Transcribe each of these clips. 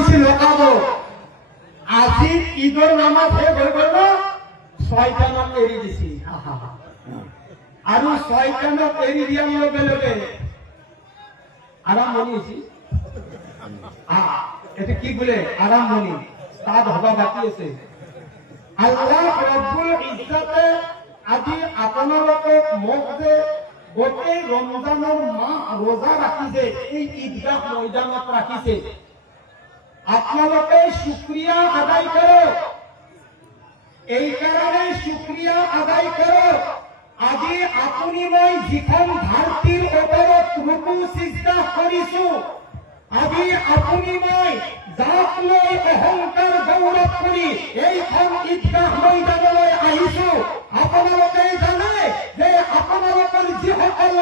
দিছিল আবো আজি ঈদৰ নামাজ শেষ হৈ গ'ল ছয়টানত এৰি দিছি আৰু ছয়টানত এৰি দিয়াৰ লগে লগে আৰম্ভণি হৈছে এটা কি বোলে আৰম্ভণি তাত হবা বাকী আছে আল্লাহ ৰব্বুল ইজ্জতে আজি আপোনালোকক মোক যে গোটেই ৰমজানৰ মাহ ৰোজা ৰাখিছে এই ঈদগাহ ময়দানত ৰাখিছে আপোনালোকে শুক্ৰিয়া আদায় কৰক এই কাৰণে শুক্ৰিয়া আদায় কৰক আজি আপুনি মই যিখন ধৰতীৰ ওপৰত ৰুকু সিজদা কৰিছো আজি আপুনি মই যাক লৈ অহংকাৰ গৌৰৱ কৰি এইখন ঈদগাহ ময়দানলৈ আহিছো আপোনালোকে জানে যে আপোনালোকৰ যিসকল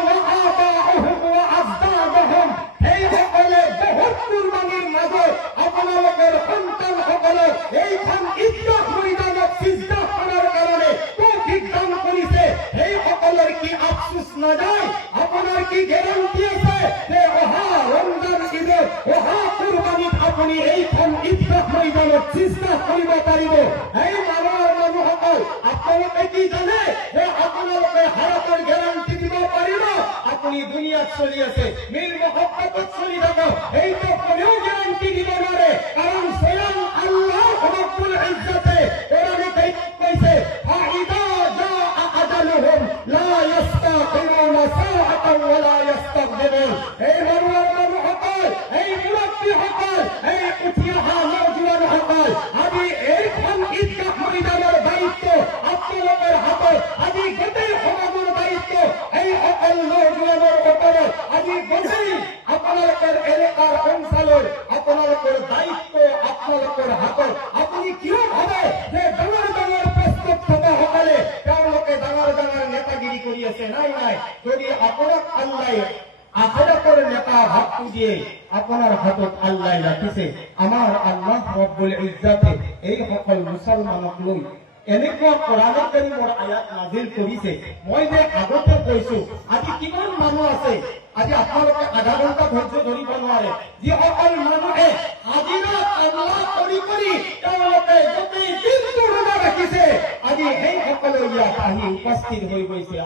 সেইসকলে বহুত কুৰবানীৰ মাজত আপোনালোকৰ সন্তানসকলক এইখন ঈদগাহ ময়দানত সিজদা কৰাৰ কাৰণে তৌফিক দান কৰিছে সেইসকলৰ কি আফসোস নাযায় আপোনাৰ কি গেৰাণ্টি আছে যে অহা ৰমজান ঈদত অহা কুৰবানীত আপুনি এইখন ঈদগাহ ময়দানত সিজদা কৰিব পাৰিব এই মানুহসকল আপোনালোকে কি জানে যে আপোনালোকে হায়াতৰ গেৰাণ্টি দিব পাৰিব আপুনি দুনিয়াত চলি আছে মিল মহব্বতত চলি থাকক এইটো কোনেও গেৰাণ্টি দিব নোৱাৰে কাৰণ স্বয়ং আল্লাহ ৰব্বুল ইজ্জতে কোরআনে কৈছে ফাইদা জাআ আজালুহুম লা ইস্তাখিরুনা সাআতান ওয়া লা ইস্তাগফিরুন এই মানুহসকল এই মুরব্বীসকল এই উঠি অহা নওজোৱানসকল আজি এইখন ঈদগাহ ময়দানৰ দায়িত্ব আপোনালোকৰ হাতত আজি গোটেই সমাজৰ দায়িত্ব এই সকল নওজোৱানৰ ওপৰত আজি গোটেই আপোনালোকৰ এলেকাৰ অঞ্চলৰ আপোনালোকৰ দায়িত্ব আপোনালোকৰ হাতত আপুনি কিয় ভাবে যে ডাঙৰ ডাঙৰ প্ৰস্তুত থকাসকলে তেওঁলোকে ডাঙৰ ডাঙৰ নেতাগিৰি কৰি আছে নাই নাই যদি আপোনাক আল্লাহ আখিৰাতৰ নেতা ভাগটো দিয়ে আপোনাৰ হাতত আল্লাহ ৰাখিছে আমাৰ আল্লাহ ৰব্বুল ইজ্জতে এই সকল মুছলমানক লৈ এনেকুৱা কোৰআনে কাৰিমৰ আয়াত নাজিল কৰিছে মই যে আগতে কৈছো আজি কিমান মানুহ আছে আজি আপোনালোকে আধা ঘণ্টা ধৈৰ্য ধৰিব নোৱাৰে যিসকল মানুহে হাজিৰা কামলা কৰি তেওঁলোকে গোটেই দিনটো ৰোজা ৰাখিছে আজি সেইসকলে ইয়াত আহি উপস্থিত হৈ গৈছে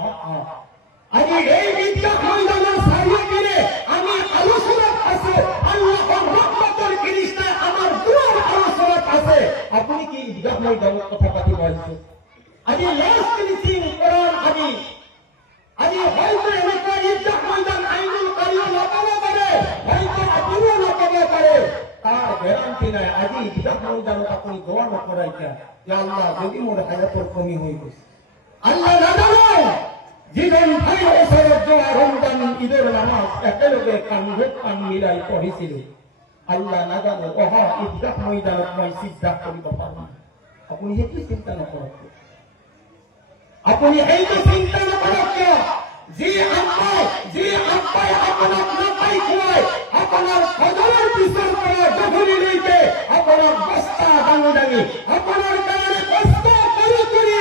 আজি এই ঈদগাহ ময়দানৰ চাৰিওপিনে আমি আলোচনাত আছো আল্লাহৰ ৰহমতৰ ফেৰেশতা আমাৰ দুৱাৰ আলোচনাত আছে আপুনি কি ঈদগাহ ময়দানৰ কথা পাতিব আহিছে আজি লাষ্ট মিটিং কোৰআন আজি হয়তো এনেকুৱা ঈদগাহ ময়দান আইনুল কাৰিও নাপাব পাৰে হয়তো আপুনিও নাপাব পাৰে তাৰ গ্যাৰান্টি নাই আজি ঈদগাহ ময়দানত আপুনি দোয়া নকৰা এতিয়া যে আল্লাহ যদি মোৰ হায়াতৰ কমি হৈ গৈছে আল্লাহ নাজানো যিজন ভাই ওচৰত যোৱা ৰমজান ঈদৰ নামাজ একেলগে কান্ধত কান্ধ মিলাই পঢ়িছিলো আল্লাহ নাজানো অহা ঈদগাহ ময়দানত মই সিজদা কৰিব পাৰোঁ আপুনি সেইটো চিন্তা নকৰক আপুনি এইটো চিন্তা নকৰক কিয় যি আব্বাই আপোনাক নাপাই খুৱাই আপোনাৰ সদৰৰ পিছৰ পৰা গধূলিলৈকে আপোনাৰ বস্তা দাঙি আপোনাৰ কাৰণে কষ্ট কৰি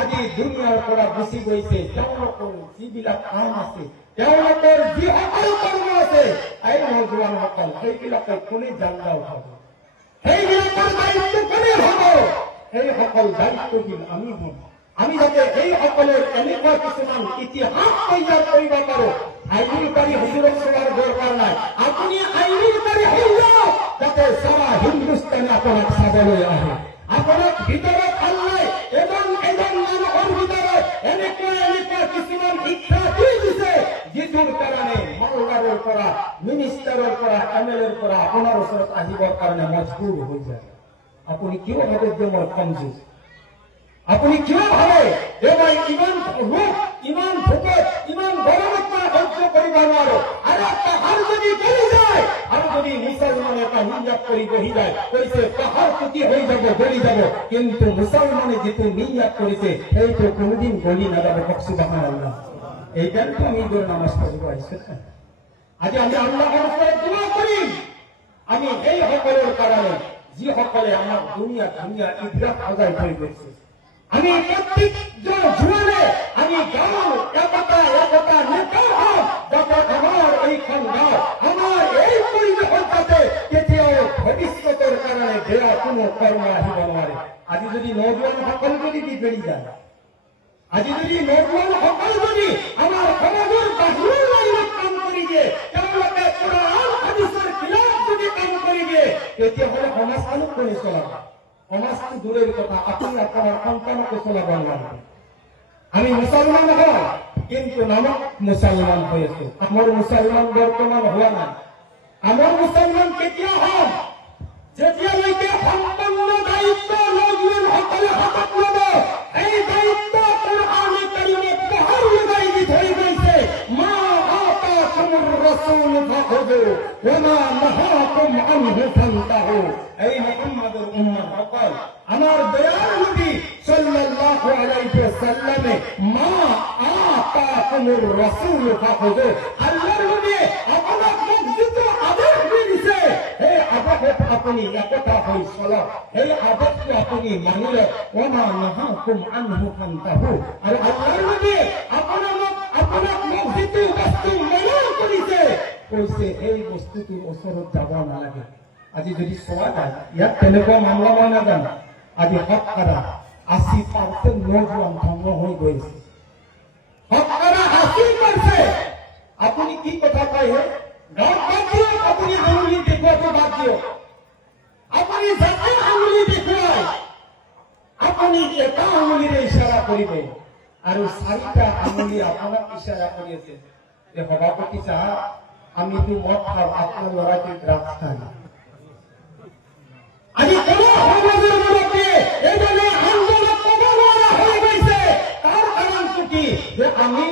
আজি দুনিয়াৰ পৰা গুচি গৈছে তেওঁলোকৰ যিবিলাক কাম আছে তেওঁলোকৰ যিসকল কৰ্ম আছে এই নওজোৱানসকল সেইবিলাকে কোনে জাংগা উঠাব সেইবিলাকৰ দায়িত্ব কোনে হ'ব সেইসকল দায়িত্বশীল আমি হম আমি যাতে এইসকলৰ এনেকুৱা কিছুমান ইতিহাস তৈয়াৰ কৰিব পাৰো আইনুল কাৰি হুজুৰক চোৱাৰ দৰকাৰ নাই আপুনি আইনুল কাৰি হৈ যাওক যাতে সাৰা হিন্দুস্তানে আপোনাক চাবলৈ আহে আপোনাক ভিতৰত আল্লাহ এজন মানুহৰ ভিতৰত এনেকুৱা কিছুমান শিক্ষা দি দিছে যিটোৰ কাৰণে মালদাৰৰ পৰা মিনিষ্টাৰৰ পৰা এমএলএৰ পৰা আপোনাৰ ওচৰত আহিবৰ কাৰণে মজবুৰ হৈ যায় আপুনি কিয় ভাবে যে মই কমজোৰ আপুনি কিয় ভাবে যে মই ইমান ৰূপ ইমান ভোকত ইমান গৰমত মই সহ্য কৰিব নোৱাৰো আৰু পাহাৰ যদি গলি যায় আৰু যদি মুছলমান এটা হিজাব কৰি বহি যায় কৈছে পাহাৰ পুতি হৈ যাব গলি যাব কিন্তু মুছলমানে যিটো নিয়াত কৰিছে সেইটো কোনোদিন গলি নাযাব সুবহানাল্লাহ এইকাৰণে আমি ঈদৰ নামাজ পঢ়িব আহিছো আজি আমি আল্লাহৰ ওচৰত দোয়া কৰিম আমি এই সকলৰ কাৰণে যিসকলে আমাৰ দুনিয়া ঈদগাহ সজাই থৈ গৈছে আমি প্ৰত্যেকজন জোৱানে আমি গাঁও একতা নেতা হওঁ যাতে আমাৰ এইখন গাঁও আমাৰ এই পৰিৱেশত যাতে কেতিয়াও ভৱিষ্যতে কৰ্ম আহিব নোৱাৰে। আজি যদি নজোৱানসকল যদি বিগড়ি যায়, আজি যদি নজোৱানসকল যদি আমাৰ সমাজৰ বাহিৰৰ লাইনত কাম কৰি দিয়ে, তেওঁলোকে কোৰআন হাদিছৰ খিলাফ যদি কাম কৰি দিয়ে, তেতিয়াহ'লে সমাজখনক কোনে চলাব? সমাজটো দূৰৰ কথা, আপুনি আপোনাৰ সন্তানকে চলাব নোৱাৰে। আমি মুছলমান হওঁ, কিন্তু নামত মুছলমান হৈ আছো। আমাৰ মুছলমান বৰ্তমান হোৱা নাই। আমাৰ মুছলমান কেতিয়া হম? যেতিয়ালৈকে সম্পূৰ্ণ দায়িত্ব নজোৱানসকলে হাতত ল'ব। এই দায়িত্ব কোৰআনে কাৰিমত বহৰ লগাই দি থৈ গৈছে, মা আতাকুমুৰ ৰাসূল ফাখুযু ওয়া মা নাহাকুম আনহু ফান্তাহু। এই মুহাম্মদুৰ উম্মতসকল, আমাৰ দয়াল নবী সাল্লাল্লাহু আলাইহি ওয়াসাল্লামে মা আতাকুমুৰ ৰাসূল ফাখুযু, আল্লাহৰ নবী আপোনাক যিটো আদেশ দিছে, এই আদেশত আপুনি একতা হৈ চলক, এই আদেশটো আপুনি মানিলে, ওয়া মা নাহাকুম আনহু ফান্তাহু। আৰু আল্লাহৰ নবী আপোনাক যিটো বস্তু মানা কৰিছে, কৈছে এই বস্তুটোৰ ওচৰত যাব নালাগে। আজি যদি চোৱা যায়, ইয়াত তেনেকুৱা মামলা মই নাজানো, আজি শতকৰা 80% নজোৱান ধ্বংস হৈ গৈছে। শতকৰা 80%। আপুনি কি কথা কয় হে? গাঁৱত বাদ দিয়ক, আপুনি আঙুলি দেখুৱাটো বাদ দিয়ক। আপুনি যাতে আঙুলি দেখুৱাই, আপুনি এটা আঙুলিৰে ইশাৰা কৰিব আৰু 4টা আঙুলি আপোনাক ইশাৰা কৰি আছে যে সভাপতি সাহেব, আমিতো মদ খাওঁ, আপোনাৰ ল'ৰাটো ড্ৰাগছ খায়। আজি কোনো সমাজৰ মূৰতে এজনে আন্দোলন ক'ব নোৱাৰা হৈ গৈছে। তাৰ কাৰণটো কি? যে আমি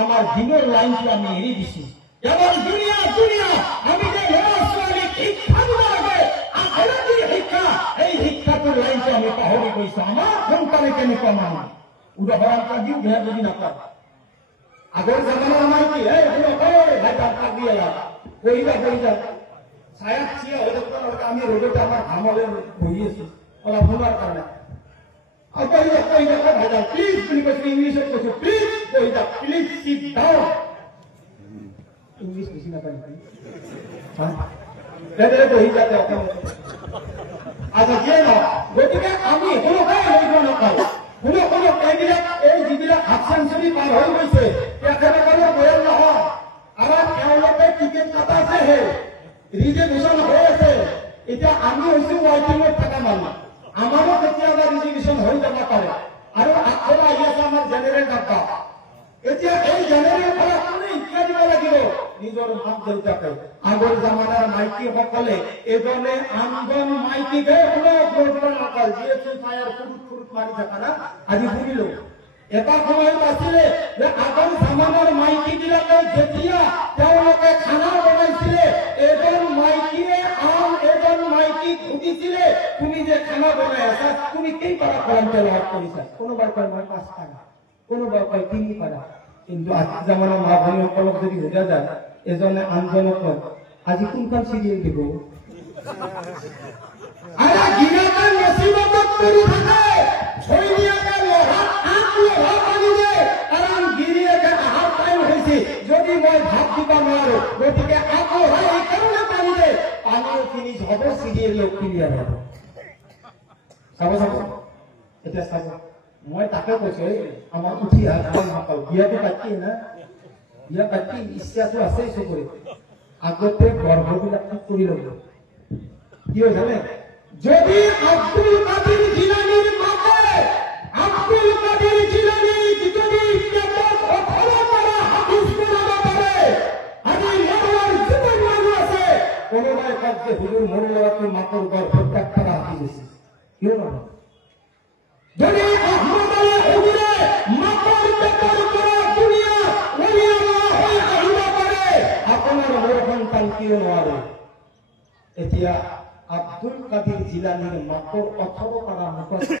আমাৰ দিনৰ লাইনটো আমি এৰি দিছো। কেৱল দুনিয়া আমি যে ল'ৰা ছোৱালীক শিক্ষা দিব লাগে, আখেৰাতী শিক্ষা, এই শিক্ষাটোৰ লাইনটো আমি পাহৰি গৈছো। আমাৰ সন্তানে কেনেকুৱা মানুহ উদাহৰণ এটা দিওঁ, বেয়া যদি নাপায়। আগৰ জামানাৰ আমাৰ কি কৰিবা ছায়াত চিয়া হৈ থাকোঁ, আমি ৰ'দতে আমাৰ ঘামলে বহি আছো অলপ সময়ৰ কাৰণে। প্লিজ বুলি কৈছো, ইংলিছত কৈছো, প্লিজ বহি যাওক, প্লিজ চিট ডাউন। ইংলিছ বুজি নাপায়, বহি যাতে অসমত। আচ্ছা, যিয়ে নহওক, গতিকে আমি কোনোবাই লৈ নাপায়। এই যিবিলাক হাফ চেঞ্চুৰী পাৰ হৈ গৈছে, তেখেতসকলৰ বয়স নহয়। আমাৰ তেওঁলোকে টিকেট কাটাইছেহে, ৰিজাৰ্ভেশ্যন হৈ আছে। এতিয়া আমি হৈছো ৱাইটিঙত থকা মানুহ, আমাৰো কেতিয়াবা ৰিজাৰ্ভেশ্যন হৈ যাব পাৰে। আৰু আগফালে আহি আছে আমাৰ জেনেৰেল ডাব্বা। এতিয়া এই জেনেৰেল পৰা কোনে শিক্ষা দিব লাগিব? নিজৰ মাক দেউতাকে। আগৰ জামানাৰ মাইকীসকলে এজনে আনজন মাইকীকে নকল, যিহেতু ফায়াৰ ফুৰুত মাৰি থকা না, আজি শুনিলো। এটা সময়ত আছিলে যে আগৰ জামানাৰ মাইকীবিলাকে যেতিয়া তেওঁলোকে খানা বনাইছিলে, এজন মাইকীয়ে আন এজন মাইকীক সুধিছিলে, তুমি যে খানা বনাই আছা, তুমি কেইপাৰা কলমতে লাভ কৰিছা? কোনোবাই কয় মই 5 পাৰা, কোনোবাই কয় 3 পাৰা। কিন্তু আজি জামানাৰ মা ভনীসকলক যদি সোধা যায়, এজনে আনজনক কয় আজি কোনখন চিৰিয়েল দিব? যদি মই ভাত দিব নোৱাৰো, গতিকে আগবঢ়াই এইকাৰণে পাৰিলে পানীও ফিনিছ হ'ব, চিৰিয়েলো ক্লিয়াৰ হ'ব। চাব এতিয়া চাব, মই তাকে কৈছো, আমাৰ উঠি অহা বিয়াটো পাতি না, বিয়া পাতি ইচ্ছাটো আছে চবৰে। আগতে গৰ্ভবিলাক ঠিক কৰি ল'ব। কি হয় জানে? যদি আব্দুল কাদিৰ জিলানীৰ মাকে আব্দুল কাদিৰ জিলানীক যদি কেৱল 18 পাৰা হাদিছ বনাব পাৰে, আজি মৰোৱাৰ যিমান মানুহ আছে, কোনোবাই কয় যে হুজুৰ মোৰ ল'ৰাটো মাকৰ গৰ্ভত 1 পাৰা হাদিছ আছে। কিয় নহয়? যদি আহমদ আলী হুজুৰে মাকৰ পেটৰ পৰা দুনিয়া উলিয়াই হৈ আহিব পাৰে, আপোনাৰ মোৰ সন্তান কিয় নোৱাৰে? এতিয়া আব্দুল কাদিৰ জিলানীৰ মাকৰ 18 পাৰা মুখস্থ